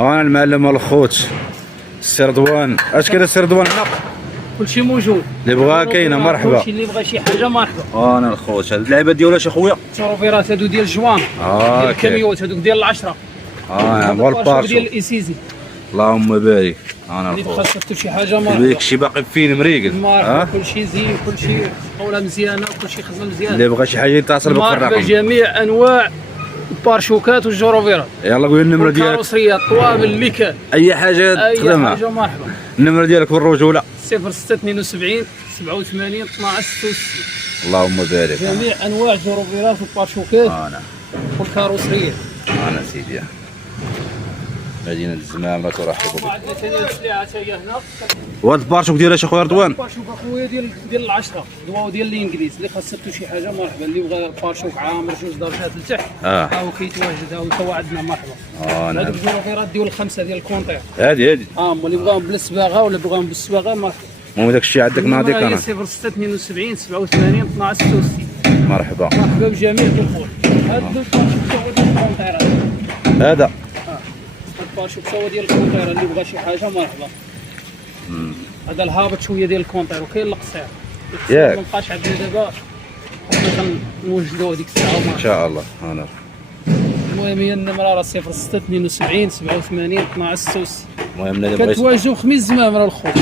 انا المعلم الخوت السي رضوان. اش كاين السي رضوان هنا؟ كلشي موجود، اللي بغا كاينه. مرحبا. كلشي اللي بغى شي حاجه مرحبا. انا الخوت. هاد اللعيبه ديالو اش اخويا؟ التروفيرات هادو ديال الجوان، ديال الكاميوت هادوك ديال العشرة. هو البارشو ديال الايسيزي. اللهم بارك. انا اللي الخوت بغى صيفطو شي حاجه مرحبا. داك الشيء باقي فين مريقل. مرحبا. كلشي زين، كلشي قوله مزيانه، كلشي خدمه مزيانه. اللي بغى شي حاجه يتصل بك في الرقم. مرحبا جميع انواع البارشوكات والجروفيرات. يلا قول النمره ديالك. الكاروسريه، الطوابل، الليكان، اي حاجه تخدمها. اي حاجه مرحبا. النمره ديالك بالرجوله 0672 87 12 66. اللهم بارك. جميع انواع الجروفيرات والبارشوكات والكاروسريه. انا سيدي مدينه الزمامه ترحب بك. عندنا ثاني السلعه حتى هي هنا. وهذا البارشوك ديال اش اخويا رضوان؟ البارشوك اخويا ديال العشرة، دواو ديال الانجليز. اللي خاصته شي حاجه مرحبا، اللي بغى بارشوك عامر 2 درجات لتحت ها هو كيتواجد، ها هو توا عندنا مرحبا. نعم. هذوك الجروفيرات ديال الخمسه ديال الكونطير. هادي اللي بغاهم بلا صباغه ولا بغاهم بالصباغه مرحبا. المهم داك الشيء عندك ناضي كان. 0672 87 12 66. مرحبا. مرحبا بجميع الدخول. هاد البارشوك ديال الكونطير هذا البارشوك هو ديال الكونطير، اللي بغى شي حاجه مرحبا. هذا الهابط شويه ديال الكونطير، وكاين القصير. ياك ما بقاش عندنا دابا، كنوجدوه ديك الساعه ان شاء الله. انا المهم هي النمره راه 0672 87 12 66. المهم كتواجدوا خميس زمام راه الخوت.